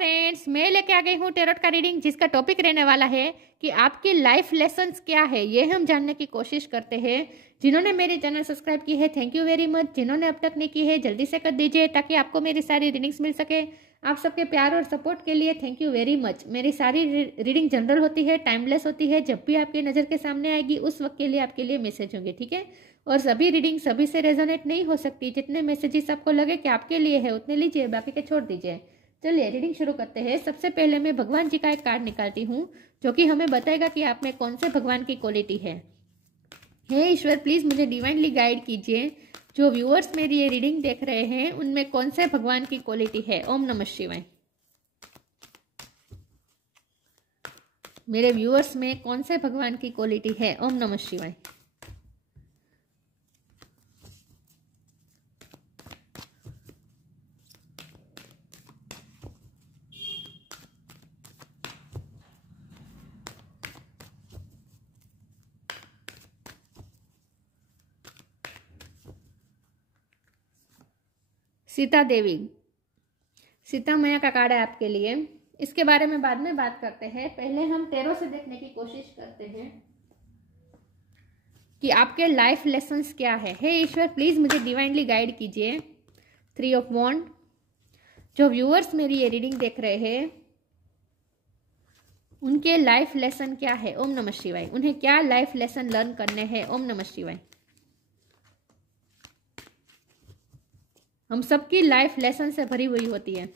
Friends, मैं लेके आ गई हूँ टेरोट का रीडिंग, जिसका टॉपिक रहने वाला है कि आपकी लाइफ लेसन्स क्या है। ये हम जानने की कोशिश करते हैं। जिन्होंने मेरी चैनल सब्सक्राइब की है, थैंक यू वेरी मच। जिन्होंने अब तक नहीं की है, जल्दी से कर दीजिए ताकि आपको मेरी सारी रीडिंग्स मिल सके। आप सबके प्यार और सपोर्ट के लिए थैंक यू वेरी मच। मेरी सारी रीडिंग जनरल होती है, टाइमलेस होती है। जब भी आपकी नज़र के सामने आएगी उस वक्त के लिए आपके लिए मैसेज होंगे, ठीक है। और सभी रीडिंग सभी से रेजोनेट नहीं हो सकती। जितने मैसेजेस आपको लगे कि आपके लिए है उतने लीजिए, बाकी के छोड़ दीजिए। चलिए रीडिंग शुरू करते हैं। सबसे पहले मैं भगवान जी का एक कार्ड निकालती हूँ जो कि हमें बताएगा कि आप में कौन से भगवान की क्वालिटी है। हे ईश्वर, प्लीज मुझे डिवाइनली गाइड कीजिए। जो व्यूअर्स मेरी ये रीडिंग देख रहे हैं उनमें कौन से भगवान की क्वालिटी है। ओम नमः शिवाय। मेरे व्यूअर्स में कौन से भगवान की क्वालिटी है। ओम नमः शिवाय। सीता देवी, सीता मैया का कार्ड है आपके लिए। इसके बारे में बाद में बात करते हैं। पहले हम टैरो से देखने की कोशिश करते हैं कि आपके लाइफ लेसन्स क्या है। हे ईश्वर, प्लीज मुझे डिवाइनली गाइड कीजिए। 3 ऑफ वॉन्ड। जो व्यूअर्स मेरी ये रीडिंग देख रहे हैं उनके लाइफ लेसन क्या है। ओम नमः शिवाय। उन्हें क्या लाइफ लेसन लर्न करने हैं। ओम नमः शिवाय। हम सबकी लाइफ लेसन से भरी हुई होती है।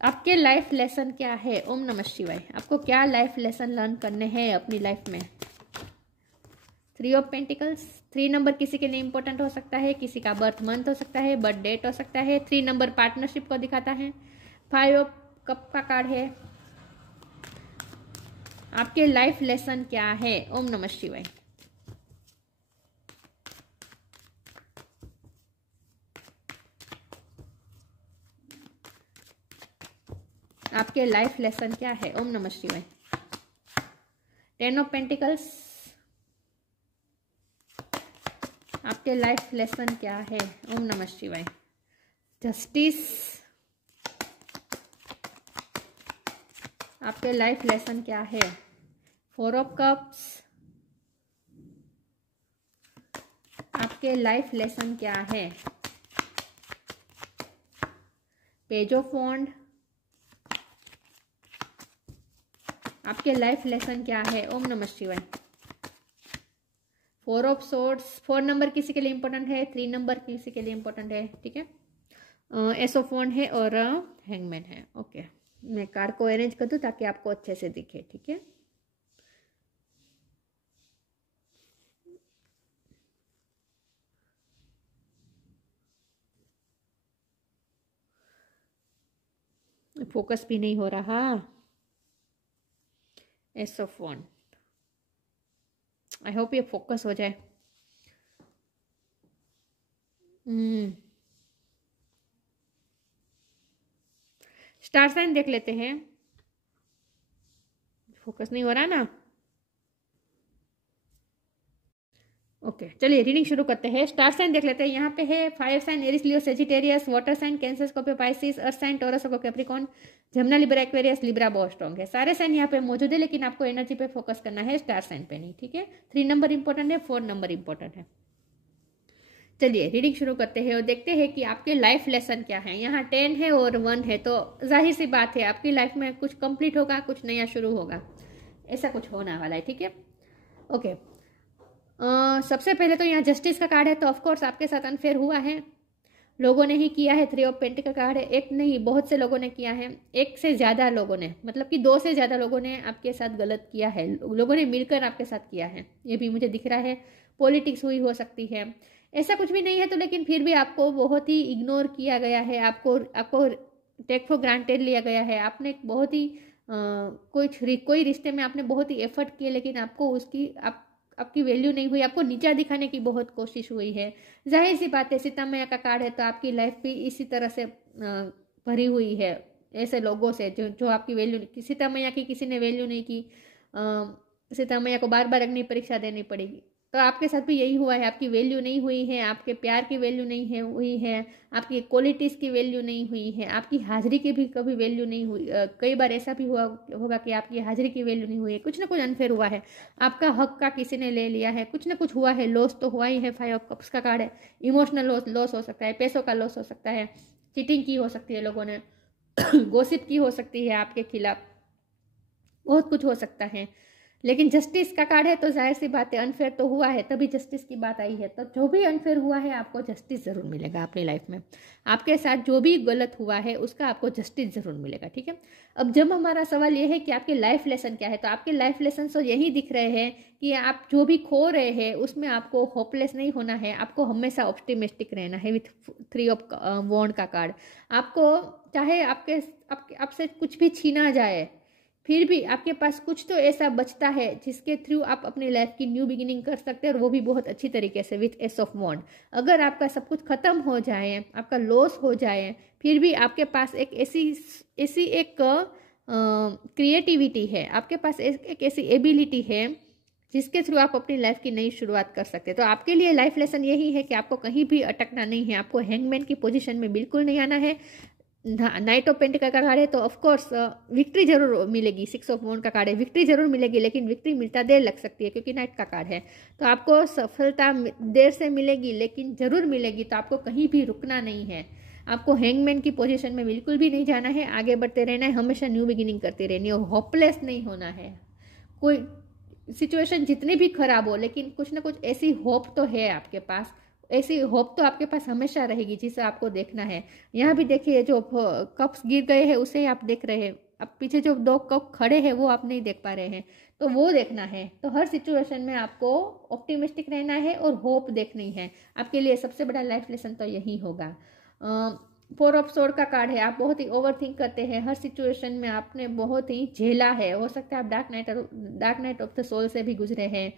आपके लाइफ लेसन क्या है। ओम नमः शिवाय। आपको क्या लाइफ लेसन लर्न करने हैं अपनी लाइफ में। 3 ऑफ पेंटिकल्स। 3 नंबर किसी के लिए इंपॉर्टेंट हो सकता है, किसी का बर्थ मंथ हो सकता है, बर्थ डेट हो सकता है। 3 नंबर पार्टनरशिप को दिखाता है। 5 ऑफ कप का कार्ड है। आपके लाइफ लेसन क्या है। ओम नमः शिवाय। आपके लाइफ लेसन क्या है। ओम नमः शिवाय। 10 ऑफ पेंटिकल्स। आपके लाइफ लेसन क्या है। ओम नमः शिवाय। जस्टिस। आपके लाइफ लेसन क्या है। 4 ऑफ कप्स। आपके लाइफ लेसन क्या है। पेज ऑफ वॉन्ड। आपके लाइफ लेसन क्या है। ओम नमः शिवाय। 4 ऑफ सोर्ड्स। 4 नंबर किसी के लिए इंपॉर्टेंट है, 3 नंबर किसी के लिए इंपॉर्टेंट है, ठीक है। एस ऑफ वॉन्ड है और हैंगमैन है। ओके, मैं कार्ड को अरेंज कर दूं ताकि आपको अच्छे से दिखे, ठीक है। फोकस भी नहीं हो रहा। Ace of wands. I hope ये फोकस हो जाए। स्टार साइन देख लेते हैं। फोकस नहीं हो रहा ना। ओके, चलिए रीडिंग शुरू करते हैं। स्टार साइन देख लेते हैं। यहाँ पे है fire sign Aries Leo Sagittarius, water sign Cancer Scorpio Pisces, earth sign Taurus Capricorn, Gemini Libra Aquarius, Libra बहुत स्ट्रॉन्ग है। सारे साइन यहाँ पे मौजूद है, लेकिन आपको एनर्जी पे फोकस करना है, स्टार साइन पे नहीं, ठीक है। 3 नंबर इंपॉर्टेंट है, 4 नंबर इंपॉर्टेंट है। चलिए रीडिंग शुरू करते हैं और देखते हैं कि आपके लाइफ लेसन क्या है। यहाँ 10 है और 1 है, तो जाहिर सी बात है आपकी लाइफ में कुछ कंप्लीट होगा, कुछ नया शुरू होगा, ऐसा कुछ होने वाला है, ठीक है। ओके, सबसे पहले तो यहाँ जस्टिस का कार्ड है, तो ऑफकोर्स आपके साथ अनफेयर हुआ है, लोगों ने ही किया है। 3 ऑफ पेंटिकल का कार्ड है। एक नहीं, बहुत से लोगों ने किया है। एक से ज़्यादा लोगों ने, मतलब कि 2 से ज़्यादा लोगों ने आपके साथ गलत किया है। लोगों ने मिलकर आपके साथ किया है, ये भी मुझे दिख रहा है। पॉलिटिक्स हुई हो सकती है, ऐसा कुछ भी नहीं है तो, लेकिन फिर भी आपको बहुत ही इग्नोर किया गया है। आपको टेक फॉर ग्रांटेड लिया गया है। आपने बहुत ही कोई रिश्ते में आपने बहुत ही एफर्ट किए, लेकिन आपको उसकी आपकी वैल्यू नहीं हुई। आपको नीचा दिखाने की बहुत कोशिश हुई है। जाहिर सी बात है, सीता मैया का कार्ड है, तो आपकी लाइफ भी इसी तरह से भरी हुई है ऐसे लोगों से जो आपकी वैल्यू, सीता मैया की किसी ने वैल्यू नहीं की। सीता मैया को बार बार अग्नि परीक्षा देनी पड़ेगी, तो आपके साथ भी यही हुआ है, आपकी वैल्यू नहीं हुई है, आपके प्यार की वैल्यू नहीं है हुई है, आपकी क्वालिटीज़ की वैल्यू नहीं हुई है, आपकी हाजिरी की भी कभी वैल्यू नहीं हुई। कई बार ऐसा भी हुआ होगा कि आपकी हाजिरी की वैल्यू नहीं हुई है, कुछ ना कुछ अनफेयर हुआ है, आपका हक का किसी ने ले लिया है, कुछ ना कुछ हुआ है, लॉस तो हुआ ही है। 5 ऑफ कप्स का कार्ड है, इमोशनल लॉस हो सकता है, पैसों का लॉस हो सकता है, चीटिंग की हो सकती है लोगों ने, गॉसिप की हो सकती है आपके खिलाफ, बहुत कुछ हो सकता है। लेकिन जस्टिस का कार्ड है तो जाहिर सी बात है अनफेयर तो हुआ है, तभी जस्टिस की बात आई है। तो जो भी अनफेयर हुआ है आपको जस्टिस जरूर मिलेगा अपनी लाइफ में, आपके साथ जो भी गलत हुआ है उसका आपको जस्टिस जरूर मिलेगा, ठीक है। अब जब हमारा सवाल यह है कि आपके लाइफ लेसन क्या है, तो आपके लाइफ लेसन तो यही दिख रहे हैं कि आप जो भी खो रहे हैं उसमें आपको होपलेस नहीं होना है, आपको हमेशा ऑप्टिमिस्टिक रहना है। विथ 3 ऑफ वॉन्ड का कार्ड, आपको चाहे आपसे कुछ भी छीना जाए फिर भी आपके पास कुछ तो ऐसा बचता है जिसके थ्रू आप अपनी लाइफ की न्यू बिगिनिंग कर सकते हैं, और वो भी बहुत अच्छी तरीके से। विथ एस ऑफ वॉन्ड, अगर आपका सब कुछ खत्म हो जाए, आपका लॉस हो जाए, फिर भी आपके पास एक ऐसी एक क्रिएटिविटी है, आपके पास एक ऐसी एबिलिटी है जिसके थ्रू आप अपनी लाइफ की नई शुरुआत कर सकते हैं। तो आपके लिए लाइफ लेसन यही है कि आपको कहीं भी अटकना नहीं है, आपको हैंगमैन की पोजीशन में बिल्कुल नहीं आना है। नाइट ऑफ पेंटिकल का कार्ड है तो ऑफकोर्स विक्ट्री जरूर मिलेगी। 6 ऑफ वॉन्ड का कार्ड है, विक्ट्री जरूर मिलेगी, लेकिन विक्ट्री मिलता देर लग सकती है क्योंकि नाइट का कार्ड है। तो आपको सफलता देर से मिलेगी लेकिन जरूर मिलेगी। तो आपको कहीं भी रुकना नहीं है, आपको हैंगमैन की पोजीशन में बिल्कुल भी नहीं जाना है, आगे बढ़ते रहना है, हमेशा न्यू बिगिनिंग करती रहनी है और होपलेस नहीं होना है। कोई सिचुएशन जितनी भी खराब हो लेकिन कुछ ना कुछ ऐसी होप तो है आपके पास, ऐसी होप तो आपके पास हमेशा रहेगी जिसे आपको देखना है। यहाँ भी देखिए जो कप्स गिर गए हैं उसे आप देख रहे हैं, अब पीछे जो 2 कप खड़े हैं वो आप नहीं देख पा रहे हैं, तो वो देखना है। तो हर सिचुएशन में आपको ऑप्टिमिस्टिक रहना है और होप देखनी है। आपके लिए सबसे बड़ा लाइफ लेसन तो यही होगा। 4 ऑफ सोर्ड का कार्ड है, आप बहुत ही ओवर थिंक करते हैं, हर सिचुएशन में आपने बहुत ही झेला है। हो सकता है आप dark night of the soul से भी गुजरे हैं।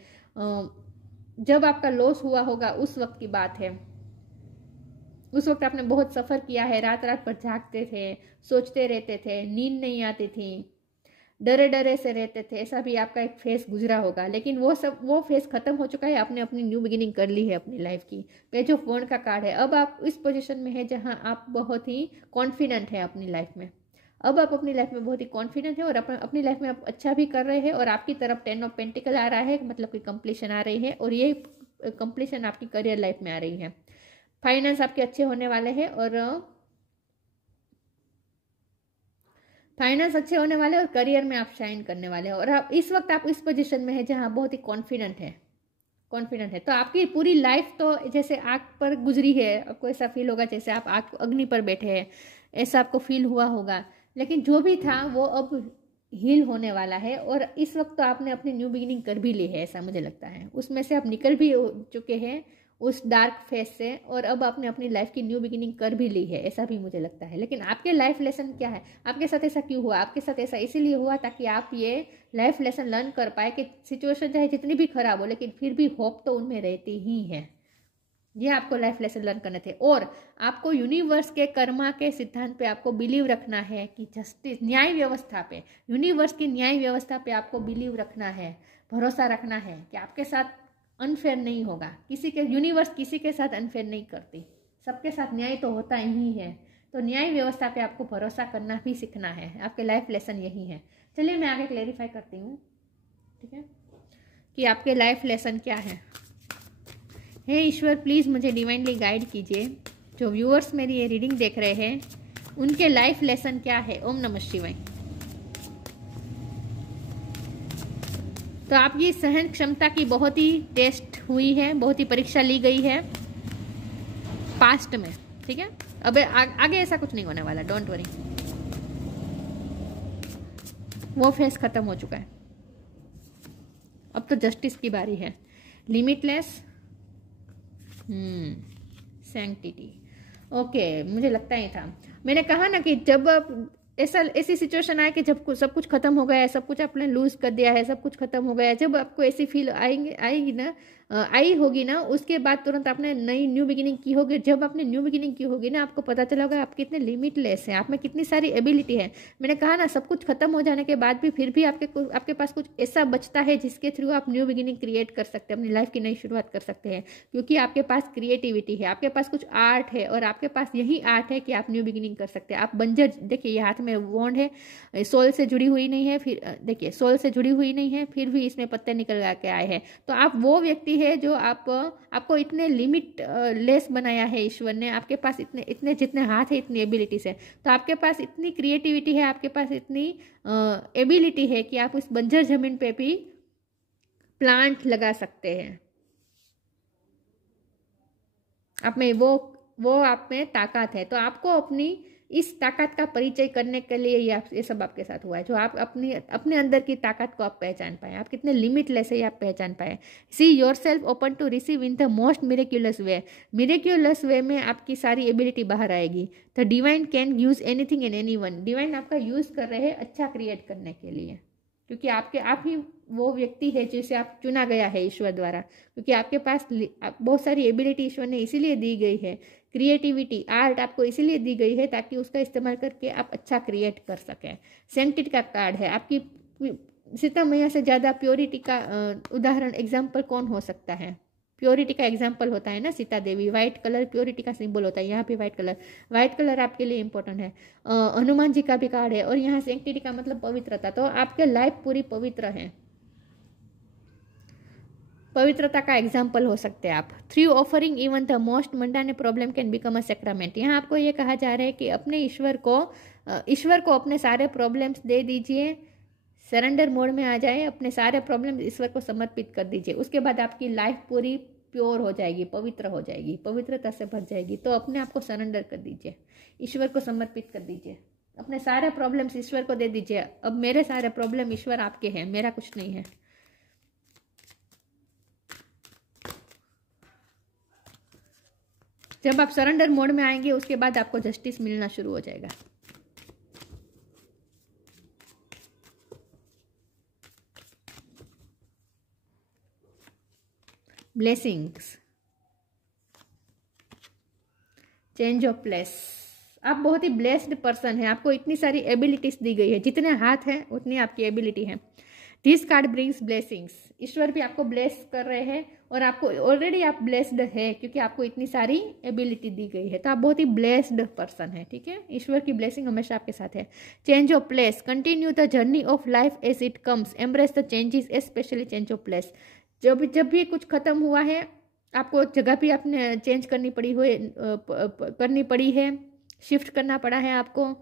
जब आपका लॉस हुआ होगा उस वक्त की बात है, उस वक्त आपने बहुत सफ़र किया है, रात रात पर जागते थे, सोचते रहते थे, नींद नहीं आती थी, डरे डरे से रहते थे, ऐसा भी आपका एक फेस गुजरा होगा। लेकिन वो फेस खत्म हो चुका है, आपने अपनी न्यू बिगिनिंग कर ली है अपनी लाइफ की। पेज ऑफ वॉन्ड का कार्ड है, अब आप इस पोजीशन में है जहां आप बहुत ही कॉन्फिडेंट है अपनी लाइफ में। अब आप अपनी लाइफ में बहुत ही कॉन्फिडेंट है और अपनी लाइफ में आप अच्छा भी कर रहे हैं, और आपकी तरफ 10 ऑफ पेंटिकल आ रहा है, मतलब कि कंप्लीशन आ रही है, और ये कंप्लीशन आपकी करियर लाइफ में आ रही है। फाइनेंस आपके अच्छे होने वाले हैं और फाइनेंस अच्छे होने वाले और करियर में आप शाइन करने वाले हैं। और आप इस वक्त आप इस पोजीशन में है जहां बहुत ही कॉन्फिडेंट है। तो आपकी पूरी लाइफ तो जैसे आग पर गुजरी है, आपको ऐसा फील होगा जैसे आप आग अग्नि पर बैठे हैं, ऐसा आपको फील हुआ होगा। लेकिन जो भी था वो अब हील होने वाला है, और इस वक्त तो आपने अपनी न्यू बिगिनिंग कर भी ली है, ऐसा मुझे लगता है। उसमें से आप निकल भी चुके हैं उस डार्क फेज से, और अब आपने अपनी लाइफ की न्यू बिगिनिंग कर भी ली है, ऐसा भी मुझे लगता है। लेकिन आपके लाइफ लेसन क्या है, आपके साथ ऐसा क्यों हुआ? आपके साथ ऐसा इसीलिए हुआ ताकि आप ये लाइफ लेसन लर्न कर पाए कि सिचुएशन चाहे जितनी भी खराब हो लेकिन फिर भी होप तो उनमें रहती ही है। ये आपको लाइफ लेसन लर्न करने थे। और आपको यूनिवर्स के कर्मा के सिद्धांत पे आपको बिलीव रखना है कि जस्टिस, न्याय व्यवस्था पे, यूनिवर्स की न्याय व्यवस्था पे आपको बिलीव रखना है, भरोसा रखना है कि आपके साथ अनफेयर नहीं होगा। यूनिवर्स किसी के साथ अनफेयर नहीं करती, सबके साथ न्याय तो होता ही है। तो न्याय व्यवस्था पे आपको भरोसा करना भी सीखना है, आपके लाइफ लेसन यही है। चलिए मैं आगे क्लेरिफाई करती हूँ, ठीक है, कि आपके लाइफ लेसन क्या है। हे ईश्वर, प्लीज़ मुझे डिवाइनली गाइड कीजिए। जो व्यूअर्स मेरी ये रीडिंग देख रहे हैं उनके लाइफ लेसन क्या है। ओम नमः शिवाय। तो आपकी सहन क्षमता की बहुत ही टेस्ट हुई है, बहुत ही परीक्षा ली गई है पास्ट में, ठीक है। अब आगे ऐसा कुछ नहीं होने वाला, डोंट वरी, वो फेस खत्म हो चुका है। अब तो जस्टिस की बारी है। लिमिटलेस, सैंक्टिटी, ओके, मुझे लगता ही था। मैंने कहा ना कि जब ऐसी सिचुएशन आए कि जब सब कुछ खत्म हो गया है, सब कुछ आपने लूज कर दिया है, सब कुछ खत्म हो गया है, जब आपको ऐसी फील आएगी ना, आई होगी ना, उसके बाद तुरंत आपने नई न्यू बिगिनिंग की होगी। जब आपने न्यू बिगिनिंग की होगी ना, आपको पता चला होगा आप कितने लिमिटलेस हैं, आप में कितनी सारी एबिलिटी है। मैंने कहा ना, सब कुछ खत्म हो जाने के बाद भी फिर भी आपके पास कुछ ऐसा बचता है जिसके थ्रू आप न्यू बिगिनिंग क्रिएट कर सकते हैं, अपनी लाइफ की नई शुरुआत कर सकते हैं, क्योंकि आपके पास क्रिएटिविटी है, आपके पास कुछ आर्ट है, और आपके पास यही आर्ट है कि आप न्यू बिगिनिंग कर सकते हैं। आप बंजर, देखिए ये हाथ में वॉन्ड है, सोल से जुड़ी हुई नहीं है, फिर देखिए सोल से जुड़ी हुई नहीं है, फिर भी इसमें पत्ते निकल के आए हैं। तो आप वो व्यक्ति है जो आपको इतने लिमिट लेस बनाया है ईश्वर ने। आपके पास इतने जितने हाथ है, इतनी एबिलिटीज है, तो आपके पास इतनी क्रिएटिविटी है, आपके पास इतनी एबिलिटी है कि आप उस बंजर जमीन पे भी प्लांट लगा सकते हैं। आप में वो आप में ताकत है। तो आपको अपनी इस ताकत का परिचय करने के लिए ये सब आपके साथ हुआ है, जो आप अपने अंदर की ताकत को आप पहचान पाए, आप कितने लिमिटलेस है ये आप पहचान पाए। See yourself open to receive in the most miraculous way. Miraculous way में आपकी सारी एबिलिटी बाहर आएगी। The divine can use anything and anyone. Divine आपका यूज कर रहे हैं अच्छा क्रिएट करने के लिए, क्योंकि आप ही वो व्यक्ति है जिसे आप चुना गया है ईश्वर द्वारा, क्योंकि आपके पास बहुत सारी एबिलिटी ईश्वर ने इसीलिए दी गई है। क्रिएटिविटी, आर्ट आपको इसीलिए दी गई है ताकि उसका इस्तेमाल करके आप अच्छा क्रिएट कर सकें। सेंक्टिटी का कार्ड है आपकी। सीता मैया से ज़्यादा प्योरिटी का उदाहरण एग्जाम्पल कौन हो सकता है? प्योरिटी का एग्जाम्पल होता है ना Sita Devi. White colour purity का सिंबल होता है। यहाँ पे व्हाइट कलर आपके लिए इंपॉर्टेंट है। हनुमान जी का भी कार्ड है, और यहाँ सेंक्टिटी का मतलब पवित्रता। तो आपके लाइफ पूरी पवित्र है, पवित्रता का एग्जाम्पल हो सकते हैं आप। Through offering even the most mundane problem can become a sacrament. यहाँ आपको ये कहा जा रहा है कि अपने ईश्वर को अपने सारे प्रॉब्लम्स दे दीजिए, सरेंडर मोड में आ जाए, अपने सारे प्रॉब्लम ईश्वर को समर्पित कर दीजिए। उसके बाद आपकी लाइफ पूरी प्योर हो जाएगी, पवित्र हो जाएगी, पवित्रता से भर जाएगी। तो अपने आप को सरेंडर कर दीजिए, ईश्वर को समर्पित कर दीजिए, अपने सारे प्रॉब्लम्स ईश्वर को दे दीजिए। अब मेरे सारे प्रॉब्लम ईश्वर आपके हैं, मेरा कुछ नहीं है। जब आप सरेंडर मोड में आएंगे उसके बाद आपको जस्टिस मिलना शुरू हो जाएगा। Blessings, change of place. आप बहुत ही ब्लेस्ड पर्सन है, आपको इतनी सारी एबिलिटीज दी गई है, जितने हाथ हैं उतनी आपकी एबिलिटी है। This card brings blessings. ईश्वर भी आपको ब्लेस कर रहे हैं, और आपको ऑलरेडी आप ब्लेस्ड है क्योंकि आपको इतनी सारी एबिलिटी दी गई है। तो आप बहुत ही ब्लेस्ड पर्सन है, ठीक है। ईश्वर की ब्लेसिंग हमेशा आपके साथ है। Change of place, continue the journey of life as it comes, embrace the changes, specially change of place. जब भी कुछ खत्म हुआ है, आपको जगह भी आपने चेंज करनी पड़ी है, शिफ्ट करना पड़ा है आपको।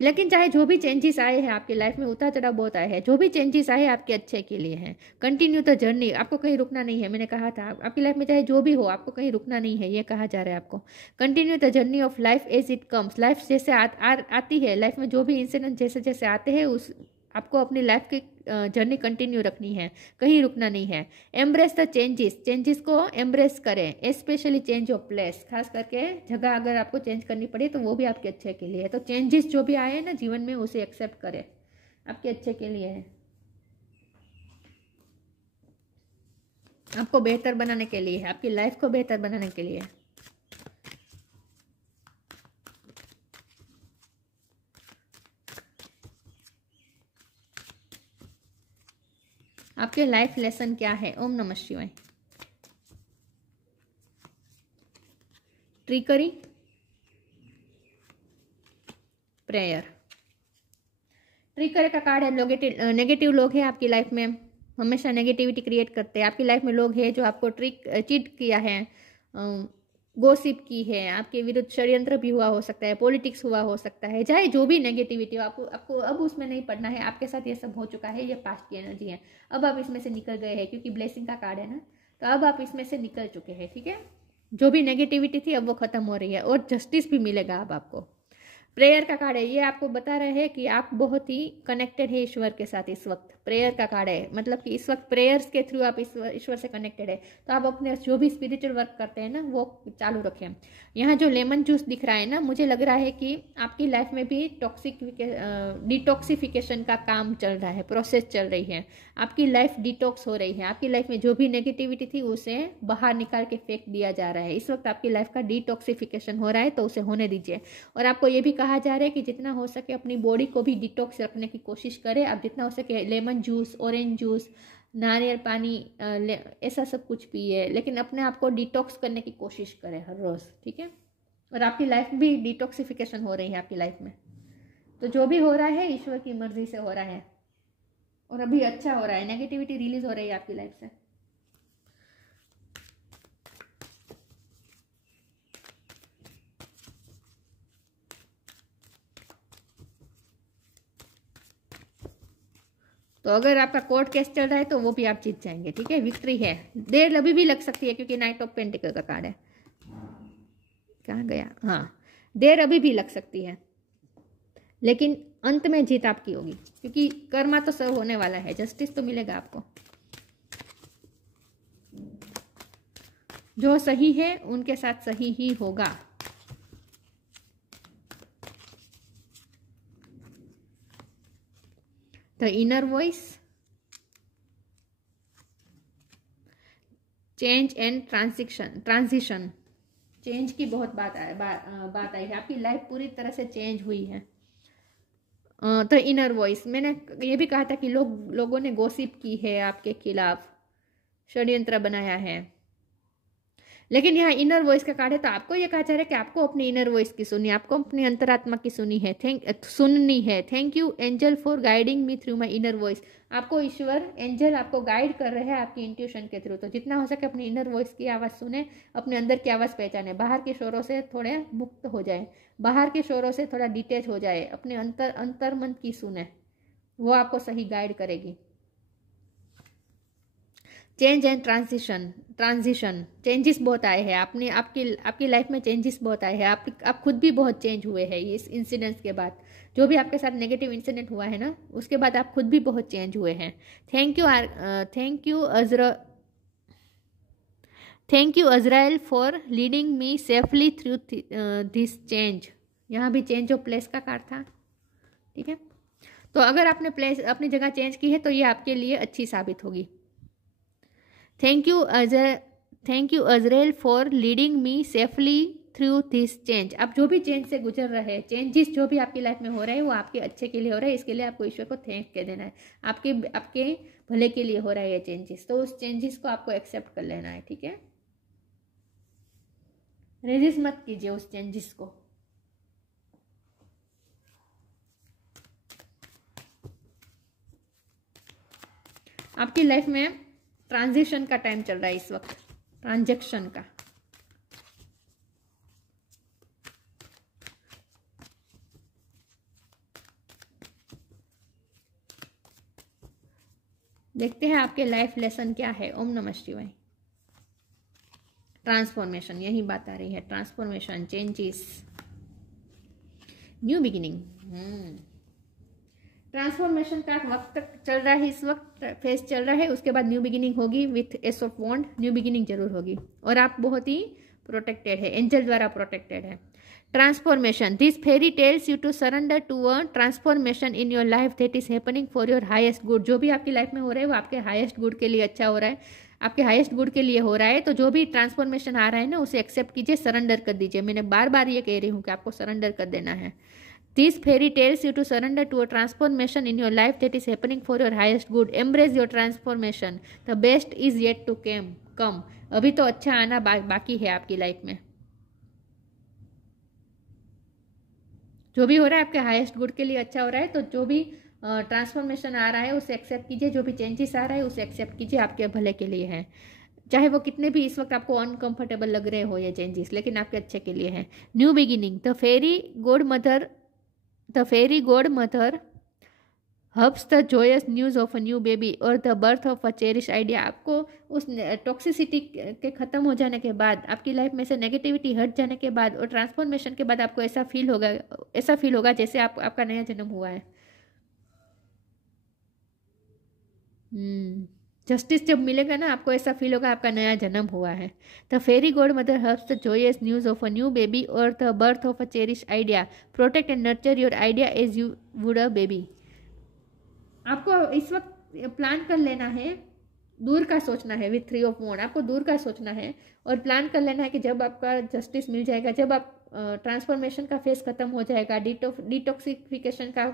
लेकिन चाहे जो भी चेंजेस आए हैं आपकी लाइफ में, उतार चढ़ाव बहुत आए हैं, जो भी चेंजेस आए आपके अच्छे के लिए हैं। कंटिन्यू द जर्नी, आपको कहीं रुकना नहीं है। मैंने कहा था आपकी लाइफ में चाहे जो भी हो, आपको कहीं रुकना नहीं है, ये कहा जा रहा है आपको। Continue the journey of life as it comes. Life जैसे आती है, लाइफ में जो भी इंसिडेंट जैसे जैसे आते हैं, आपको अपनी लाइफ की जर्नी कंटिन्यू रखनी है, कहीं रुकना नहीं है। एम्ब्रेस द चेंजेस को एम्ब्रेस करें, स्पेशली चेंज ऑफ प्लेस। खास करके जगह अगर आपको चेंज करनी पड़े तो वो भी आपके अच्छे के लिए है। तो चेंजेस जो भी आए हैं ना जीवन में, उसे एक्सेप्ट करें, आपके अच्छे के लिए है, आपको बेहतर बनाने के लिए है, आपकी लाइफ को बेहतर बनाने के लिए। आपके लाइफ लेसन क्या है? ओम नमः शिवाय। Trickery, prayer. ट्रिकरी का कार्ड है नेगेटिव लोग हैं आपकी लाइफ में, हमेशा नेगेटिविटी क्रिएट करते हैं। आपकी लाइफ में लोग हैं जो आपको चीट किया है, गोसिप की है, आपके विरुद्ध षड्यंत्र भी हुआ हो सकता है, पॉलिटिक्स हुआ हो सकता है, चाहे जो भी नेगेटिविटी हो, आपको अब उसमें नहीं पड़ना है। आपके साथ ये सब हो चुका है, ये पास्ट की एनर्जी है। अब आप इसमें से निकल गए हैं, क्योंकि ब्लेसिंग का कार्ड है ना, तो अब आप इसमें से निकल चुके हैं, ठीक है। जो भी नेगेटिविटी थी अब वो खत्म हो रही है, और जस्टिस भी मिलेगा अब आपको। प्रेयर का कार्ड है, ये आपको बता रहे हैं कि आप बहुत ही कनेक्टेड है ईश्वर के साथ इस वक्त। प्रेयर का कार्ड है, मतलब कि इस वक्त प्रेयर्स के थ्रू आप ईश्वर से कनेक्टेड है, तो आप अपने जो भी स्पिरिचुअल वर्क करते हैं ना वो चालू रखें। यहाँ जो लेमन जूस दिख रहा है ना, मुझे लग रहा है कि आपकी लाइफ में भी डिटॉक्सिफिकेशन का काम चल रहा है, प्रोसेस चल रही है, आपकी लाइफ डिटॉक्स हो रही है, आपकी लाइफ में जो भी नेगेटिविटी थी उसे बाहर निकाल के फेंक दिया जा रहा है। इस वक्त आपकी लाइफ का डिटॉक्सिफिकेशन हो रहा है, तो उसे होने दीजिए। और आपको ये भी कहा जा रहा है कि जितना हो सके अपनी बॉडी को भी डिटॉक्स रखने की कोशिश करें। आप जितना हो सके लेमन जूस, ऑरेंज जूस, नारियल पानी, ऐसा सब कुछ पिए, लेकिन अपने आप को डिटॉक्स करने की कोशिश करें हर रोज़, ठीक है। और आपकी लाइफ भी डिटॉक्सिफिकेशन हो रही है आपकी लाइफ में, तो जो भी हो रहा है ईश्वर की मर्जी से हो रहा है और अभी अच्छा हो रहा है, नेगेटिविटी रिलीज हो रही है आपकी लाइफ से। तो अगर आपका कोर्ट केस चल रहा है तो वो भी आप जीत जाएंगे, ठीक है, विक्ट्री है। देर अभी भी लग सकती है क्योंकि नाइट ऑफ पेंटिकल का कार्ड है। कहाँ गया, हाँ, देर अभी भी लग सकती है, लेकिन अंत में जीत आपकी होगी, क्योंकि कर्मा तो सर्व होने वाला है, जस्टिस तो मिलेगा आपको। जो सही है उनके साथ सही ही होगा। The inner voice, change and transition, change की बहुत बात आई है, आपकी लाइफ पूरी तरह से चेंज हुई है। तो इनर वॉइस, मैंने ये भी कहा था कि लोगों ने गॉसिप की है आपके खिलाफ, षड्यंत्र बनाया है, लेकिन यहाँ इनर वॉइस का कार्ड है, तो आपको ये कहा जा रहा है कि आपको अपनी इनर वॉइस की सुनी, आपको अपनी अंतरात्मा की सुननी है। Thank you angel for guiding me through my inner voice. आपको ईश्वर, एंजल आपको गाइड कर रहे हैं आपकी इंट्यूशन के थ्रू, तो जितना हो सके अपनी इनर वॉइस की आवाज़ सुने, अपने अंदर की आवाज़ पहचाने, बाहर के शोरों से थोड़े मुक्त हो जाए, बाहर के शोरों से थोड़ा डिटेच हो जाए, अपने अंतर मन की सुने, वो आपको सही गाइड करेगी। चेंज एंड ट्रांजिशन, चेंजेस बहुत आए हैं, आपकी लाइफ में चेंजेस बहुत आए हैं, आप खुद भी बहुत चेंज हुए हैं इस इंसिडेंट्स के बाद। जो भी आपके साथ नेगेटिव इंसिडेंट हुआ है ना, उसके बाद आप खुद भी बहुत चेंज हुए हैं। Thank you Azrael for leading me safely through this change. यहाँ भी चेंज ऑफ प्लेस का कार्ड था, ठीक है। तो अगर आपने अपनी जगह चेंज की है तो ये आपके लिए अच्छी साबित होगी। Thank you Azrael for leading me safely through this change. आप जो भी चेंज से गुजर रहे हैं, चेंजेस जो भी आपकी लाइफ में हो रहे हैं, वो आपके अच्छे के लिए हो रहा है, इसके लिए आपको ईश्वर को थैंक कह देना है। आपके भले के लिए हो रहा है ये चेंजेस, तो उस चेंजेस को आपको एक्सेप्ट कर लेना है, ठीक है। रेजिस्ट मत कीजिए उस चेंजेस को। आपकी लाइफ में ट्रांजिशन का टाइम चल रहा है इस वक्त, ट्रांजैक्शन का। देखते हैं आपके लाइफ लेसन क्या है। ओम नमः शिवाय। ट्रांसफॉर्मेशन, यही बात आ रही है, transformation, changes, new beginning. Transformation का वक्त चल रहा है, इस वक्त फेज चल रहा है, उसके बाद न्यू बिगिनिंग होगी with ace of wands. New beginning जरूर होगी और आप बहुत ही प्रोटेक्टेड है, एंजल द्वारा प्रोटेक्टेड है। Transformation, this fairy tells you to surrender to a transformation in your life that is happening for your highest good. जो भी आपकी लाइफ में हो रहा है वो आपके हाईएस्ट गुड के लिए अच्छा हो रहा है, आपके हाईएस्ट गुड के लिए हो रहा है। तो जो भी ट्रांसफॉर्मेशन आ रहा है ना, उसे एक्सेप्ट कीजिए, सरेंडर कर दीजिए। मैंने बार बार ये कह रही हूँ कि आपको सरेंडर कर देना है। This fairy tells you to surrender to a transformation in your life that is happening for your highest good. Embrace your transformation. The best is yet to come. अभी तो अच्छा आना बाकी है आपकी लाइफ में। जो भी हो रहा है आपके हाईएस्ट गुड के लिए अच्छा हो रहा है, तो जो भी ट्रांसफॉर्मेशन आ रहा है उसे एक्सेप्ट कीजिए, जो भी चेंजेस आ रहा है उसे एक्सेप्ट कीजिए, आपके भले के लिए है। चाहे वो कितने भी इस वक्त आपको अनकंफर्टेबल लग रहे हो ये चेंजेस, लेकिन आपके अच्छे के लिए है। New beginning, the fairy godmother hubs the joyous news of a new baby or the birth of a cherished idea। आपको उस टॉक्सिसिटी के खत्म हो जाने के बाद, आपकी लाइफ में से नेगेटिविटी हट जाने के बाद और ट्रांसफॉर्मेशन के बाद आपको ऐसा फील होगा जैसे आपका नया जन्म हुआ है। जस्टिस जब मिलेगा ना, आपको ऐसा फील होगा आपका नया जन्म हुआ है। The fairy godmother heralds the joyous news of a new baby और the birth of a cherished idea. Protect and nurture your idea as you would a baby. आपको इस वक्त प्लान कर लेना है, दूर का सोचना है। विथ 3 ऑफ वॉन्ड आपको दूर का सोचना है और प्लान कर लेना है कि जब आपका जस्टिस मिल जाएगा, जब आप ट्रांसफॉर्मेशन का फेज खत्म हो जाएगा, डिटॉक्सिफिकेशन का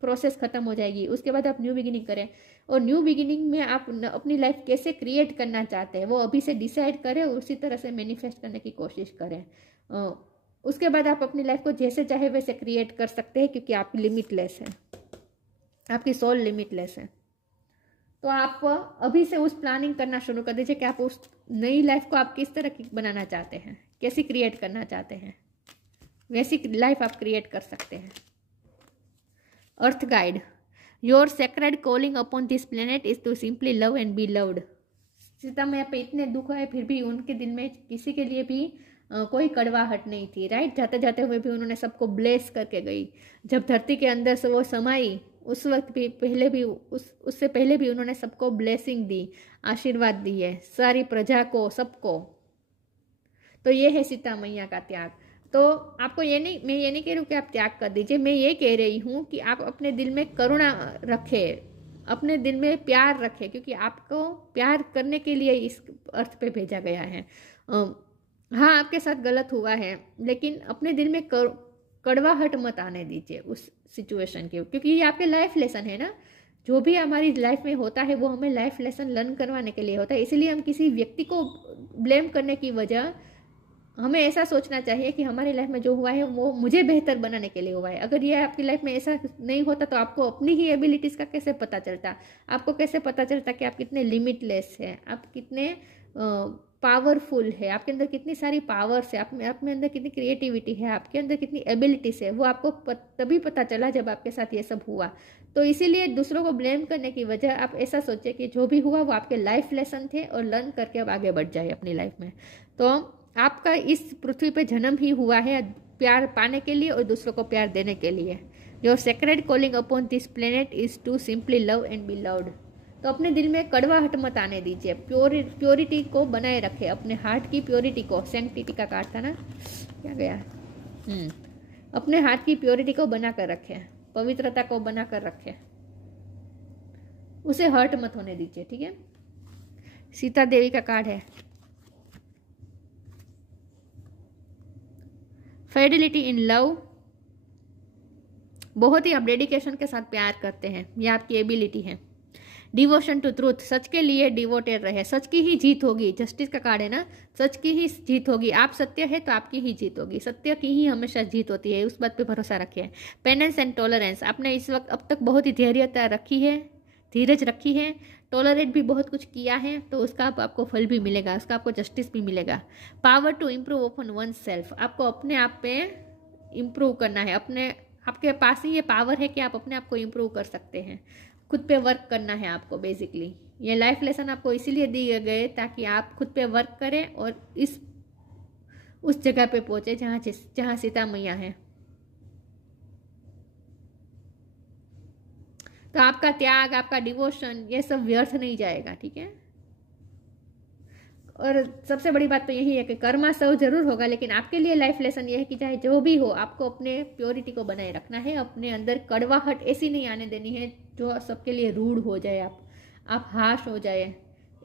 प्रोसेस खत्म हो जाएगी, उसके बाद आप न्यू बिगिनिंग करें। और न्यू बिगिनिंग में आप अपनी लाइफ कैसे क्रिएट करना चाहते हैं वो अभी से डिसाइड करें और उसी तरह से मैनिफेस्ट करने की कोशिश करें। उसके बाद आप अपनी लाइफ को जैसे चाहे वैसे क्रिएट कर सकते हैं, क्योंकि आप लिमिटलेस है, आपकी सोल लिमिटलेस है। तो आप अभी से उस प्लानिंग करना शुरू कर दीजिए कि आप उस नई लाइफ को आप किस तरह की बनाना चाहते हैं, कैसी क्रिएट करना चाहते हैं, वैसी लाइफ आप क्रिएट कर सकते हैं। Earth guide, your sacred calling upon this planet is to simply love and be loved. Sita मैया पे इतने दुख है, फिर भी उनके दिल में किसी के लिए भी कोई कड़वाहट नहीं थी, राइट। जाते जाते हुए भी उन्होंने सबको ब्लेस करके गई। जब धरती के अंदर से वो समाई, उस वक्त भी पहले भी उससे पहले भी उन्होंने सबको ब्लेसिंग दी, आशीर्वाद दिए, सारी प्रजा को, सबको। तो ये है सीता मैया का त्याग। तो आपको ये नहीं, मैं ये नहीं कह रही हूँ कि आप त्याग कर दीजिए, मैं ये कह रही हूँ कि आप अपने दिल में करुणा रखें, अपने दिल में प्यार रखें, क्योंकि आपको प्यार करने के लिए इस अर्थ पे भेजा गया है। हाँ, आपके साथ गलत हुआ है, लेकिन अपने दिल में कड़वाहट मत आने दीजिए उस सिचुएशन के, क्योंकि ये आपके लाइफ लेसन है ना। जो भी हमारी लाइफ में होता है वो हमें लाइफ लेसन लर्न करवाने के लिए होता है। इसीलिए हम किसी व्यक्ति को ब्लेम करने की वजह हमें ऐसा सोचना चाहिए कि हमारी लाइफ में जो हुआ है वो मुझे बेहतर बनाने के लिए हुआ है। अगर ये आपकी लाइफ में ऐसा नहीं होता तो आपको अपनी ही एबिलिटीज़ का कैसे पता चलता, आपको कैसे पता चलता कि आप कितने लिमिटलेस हैं, आप कितने पावरफुल है, आपके अंदर कितनी सारी पावर्स है, आपके अंदर कितनी क्रिएटिविटी है, आपके अंदर कितनी एबिलिटीज है, वो आपको तभी पता चला जब आपके साथ ये सब हुआ। तो इसीलिए दूसरों को ब्लेम करने की वजह आप ऐसा सोचिए कि जो भी हुआ वो आपके लाइफ लेसन थे और लर्न करके अब आगे बढ़ जाए अपनी लाइफ में। तो आपका इस पृथ्वी पे जन्म ही हुआ है प्यार पाने के लिए और दूसरों को प्यार देने के लिए। Your sacred calling upon this planet is to simply love and be loved. तो अपने दिल में कड़वाहट मत आने दीजिए, प्योरिटी को बनाए रखे, अपने हार्ट की प्योरिटी को, सैंक्टिटी का कार्ड था ना, क्या गया, अपने हार्ट की प्योरिटी को बना कर रखे, पवित्रता को बना कर रखे, उसे हर्ट मत होने दीजिए, ठीक है। सीता देवी का कार्ड है, फिडेलिटी इन लव। बहुत ही आप डेडिकेशन के साथ प्यार करते हैं, यह आपकी एबिलिटी है। डिवोशन टू ट्रूथ, सच के लिए डिवोटेड रहे, सच की ही जीत होगी। जस्टिस का कार्ड है ना, सच की ही जीत होगी। आप सत्य है तो आपकी ही जीत होगी, सत्य की ही हमेशा जीत होती है, उस बात पे भरोसा रखिए। पेनेंस एंड टॉलरेंस, आपने इस वक्त अब तक बहुत ही धैर्यता रखी है, धीरज रखी है, टॉलरेट भी बहुत कुछ किया है, तो उसका आपको फल भी मिलेगा, उसका आपको जस्टिस भी मिलेगा। Power to improve upon oneself, आपको अपने आप पे इम्प्रूव करना है, आपके पास ही ये पावर है कि आप अपने आप को इम्प्रूव कर सकते हैं, खुद पे वर्क करना है आपको। बेसिकली ये लाइफ लेसन आपको इसीलिए दिए गए ताकि आप खुद पे वर्क करें और उस जगह पे पहुंचे जहाँ सीता मैया है। तो आपका त्याग, आपका डिवोशन, ये सब व्यर्थ नहीं जाएगा, ठीक है। और सबसे बड़ी बात तो यही है कि कर्मा सब जरूर होगा, लेकिन आपके लिए लाइफ लेसन ये है कि चाहे जो भी हो आपको अपने प्योरिटी को बनाए रखना है, अपने अंदर कड़वाहट ऐसी नहीं आने देनी है जो सबके लिए रूढ़ हो जाए, आप हाश हो जाए,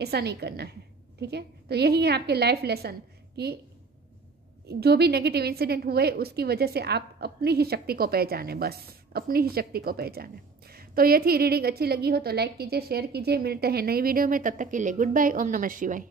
ऐसा नहीं करना है, ठीक है। तो यही है आपके लाइफ लेसन कि जो भी नेगेटिव इंसिडेंट हुए उसकी वजह से आप अपनी ही शक्ति को पहचाने, बस अपनी ही शक्ति को पहचाने। तो ये थी रीडिंग, अच्छी लगी हो तो लाइक कीजिए, शेयर कीजिए। मिलते हैं नई वीडियो में, तब तक के लिए गुड बाय। ओम नमः शिवाय।